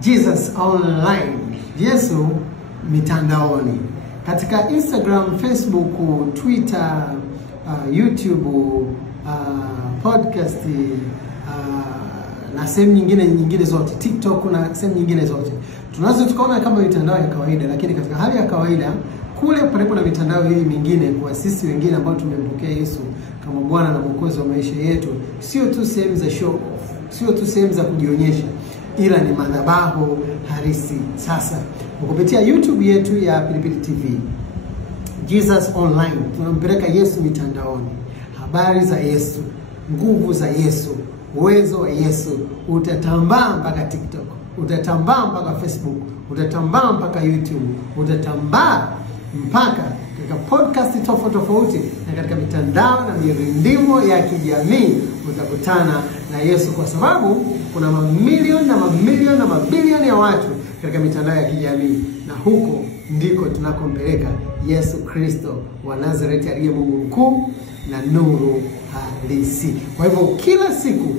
Jesus Online, Yesu mitandaoni. Katika Instagram, Facebook, Twitter, YouTube, podcast, na sehemu nyingine zote, TikTok na sehemu nyingine zote. Tunaweza tukaona kama mitandao ya kawaida, lakini katika hali ya kawaida kule palipo na mitandao hii mingine, kwa sisi wengine ambao tumempokea Yesu kama Bwana na Mwokozi wa maisha yetu, sio tu sehemu za show off, sio tu sehemu za kujionyesha, ila ni madhabahu halisi. Sasa kupitia YouTube yetu ya Pilipili TV, Jesus Online, tunampeleka Yesu mitandaoni. Habari za Yesu, nguvu za Yesu, uwezo wa Yesu utatambaa mpaka TikTok, utatambaa mpaka Facebook, utatambaa mpaka YouTube, utatambaa mpaka katika podcast tofauti na katika mitandao na mirindimo ya kijamii. Utakutana na Yesu, kwa sababu kuna mamilioni na mamilioni na mabilioni ya watu katika mitandao ya kijamii, na huko ndiko tunakompeleka Yesu Kristo wa Nazareti, aliye Mungu mkuu na nuru halisi. Kwa hivyo kila siku